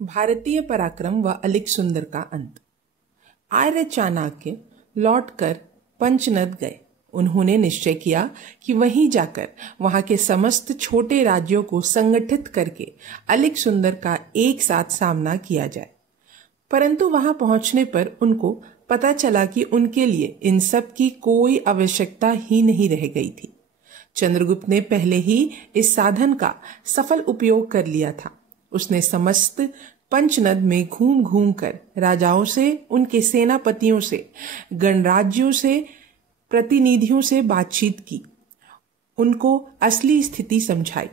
भारतीय पराक्रम व अलिक सुंदर का अंत। आर्य चाणक्य लौटकर पंचनद गए। उन्होंने निश्चय किया कि वहीं जाकर वहां के समस्त छोटे राज्यों को संगठित करके अलिक सुंदर का एक साथ सामना किया जाए। परंतु वहां पहुंचने पर उनको पता चला कि उनके लिए इन सब की कोई आवश्यकता ही नहीं रह गई थी। चंद्रगुप्त ने पहले ही इस साधन का सफल उपयोग कर लिया था। उसने समस्त पंचनद में घूम घूम कर राजाओं से, उनके सेनापतियों से, गणराज्यों से, प्रतिनिधियों से बातचीत की, उनको असली स्थिति समझाई।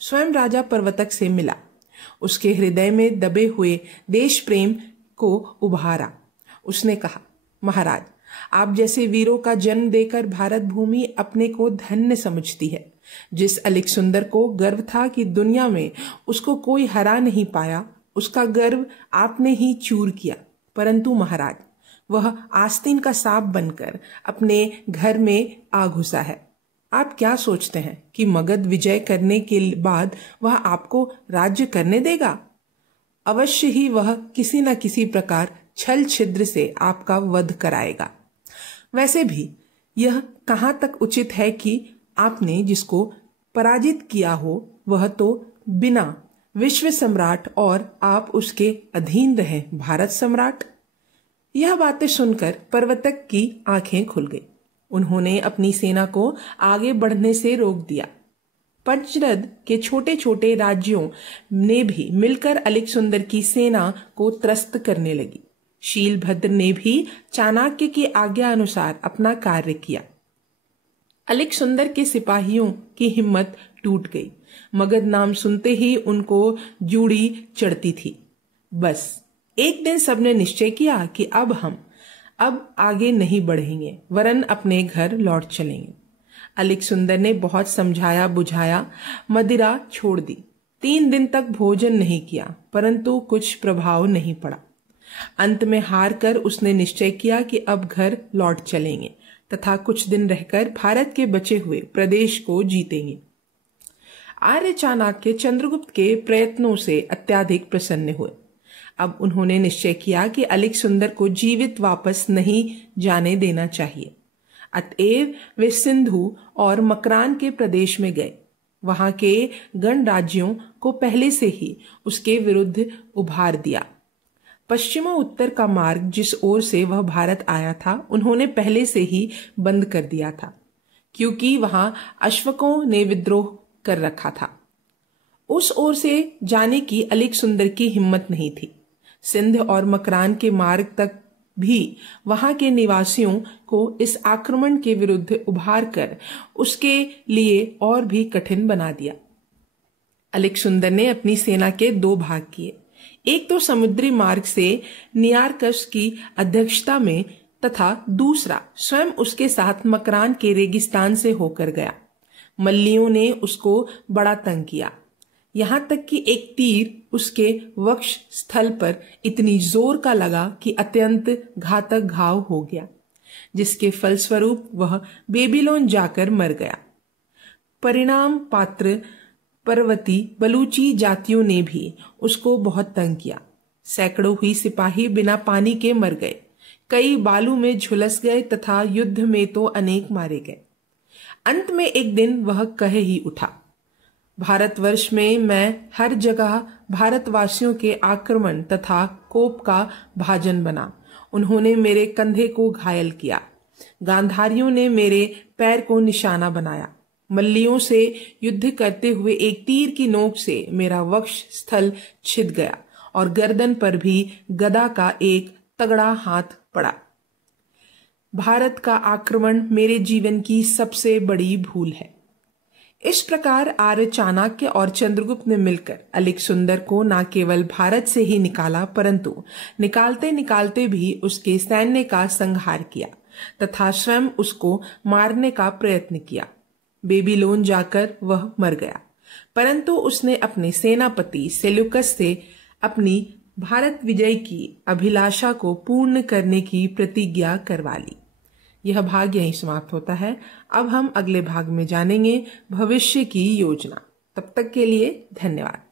स्वयं राजा पर्वतक से मिला, उसके हृदय में दबे हुए देश प्रेम को उभारा। उसने कहा, महाराज, आप जैसे वीरों का जन्म देकर भारत भूमि अपने को धन्य समझती है। जिस अलिक सुंदर को गर्व था कि दुनिया में उसको कोई हरा नहीं पाया, उसका गर्व आपने ही चूर किया। परंतु महाराज, वह आस्तीन का सांप बनकर अपने घर में आ घुसा है। आप क्या सोचते हैं कि मगध विजय करने के बाद वह आपको राज्य करने देगा? अवश्य ही वह किसी न किसी प्रकार छल छिद्र से आपका वध कराएगा। वैसे भी यह कहाँ तक उचित है कि आपने जिसको पराजित किया हो वह तो बिना विश्व सम्राट और आप उसके अधीन रहे भारत सम्राट। यह बातें सुनकर पर्वतक की आंखें खुल गई। उन्होंने अपनी सेना को आगे बढ़ने से रोक दिया। पंचनद के छोटे छोटे राज्यों ने भी मिलकर अलिक सुंदर की सेना को त्रस्त करने लगी। शीलभद्र ने भी चाणक्य की आज्ञा अनुसार अपना कार्य किया। अलिक सुंदर के सिपाहियों की हिम्मत टूट गई। मगध नाम सुनते ही उनको जूड़ी चढ़ती थी। बस एक दिन सबने निश्चय किया कि अब आगे नहीं बढ़ेंगे, वरन अपने घर लौट चलेंगे। अलिक सुंदर ने बहुत समझाया बुझाया, मदिरा छोड़ दी। 3 दिन तक भोजन नहीं किया, परंतु कुछ प्रभाव नहीं पड़ा। अंत में हार कर उसने निश्चय किया कि अब घर लौट चलेंगे तथा कुछ दिन रहकर भारत के बचे हुए प्रदेश को जीतेंगे। आर्य चाणक्य चंद्रगुप्त के प्रयत्नों से अत्यधिक प्रसन्न हुए। अब उन्होंने निश्चय किया कि अलिक सुंदर को जीवित वापस नहीं जाने देना चाहिए। अतएव वे सिंधु और मकरान के प्रदेश में गए। वहां के गणराज्यों को पहले से ही उसके विरुद्ध उभार दिया। पश्चिम उत्तर का मार्ग जिस ओर से वह भारत आया था, उन्होंने पहले से ही बंद कर दिया था, क्योंकि वहां अश्वकों ने विद्रोह कर रखा था। उस ओर से जाने की अलिक सुंदर की हिम्मत नहीं थी। सिंध और मकरान के मार्ग तक भी वहां के निवासियों को इस आक्रमण के विरुद्ध उभार कर उसके लिए और भी कठिन बना दिया। अलिक सुंदर ने अपनी सेना के 2 भाग किए। एक तो समुद्री मार्ग से नियारकश की अध्यक्षता में तथा दूसरा स्वयं उसके साथ मकरान के रेगिस्तान से होकर गया। मल्लियों ने उसको बड़ा तंग किया, यहां तक कि एक तीर उसके वक्ष स्थल पर इतनी जोर का लगा कि अत्यंत घातक घाव हो गया, जिसके फलस्वरूप वह बेबीलोन जाकर मर गया। परिणाम पात्र पर्वती बलूची जातियों ने भी उसको बहुत तंग किया। सैकड़ों ही सिपाही बिना पानी के मर गए, कई बालू में झुलस गए तथा युद्ध में तो अनेक मारे गए। अंत में एक दिन वह कह ही उठा, भारतवर्ष में मैं हर जगह भारतवासियों के आक्रमण तथा कोप का भाजन बना। उन्होंने मेरे कंधे को घायल किया, गांधारियों ने मेरे पैर को निशाना बनाया, मल्लियों से युद्ध करते हुए एक तीर की नोक से मेरा वक्ष स्थल छिद गया और गर्दन पर भी गदा का एक तगड़ा हाथ पड़ा। भारत का आक्रमण मेरे जीवन की सबसे बड़ी भूल है। इस प्रकार आर्य चाणक्य और चंद्रगुप्त ने मिलकर अलिक सुंदर को न केवल भारत से ही निकाला, परंतु निकालते निकालते भी उसके सैन्य का संहार किया तथा स्वयं उसको मारने का प्रयत्न किया। बेबीलोन जाकर वह मर गया, परंतु उसने अपने सेनापति सेल्यूकस से अपनी भारत विजय की अभिलाषा को पूर्ण करने की प्रतिज्ञा करवा ली। यह भाग यहीं समाप्त होता है। अब हम अगले भाग में जानेंगे भविष्य की योजना। तब तक के लिए धन्यवाद।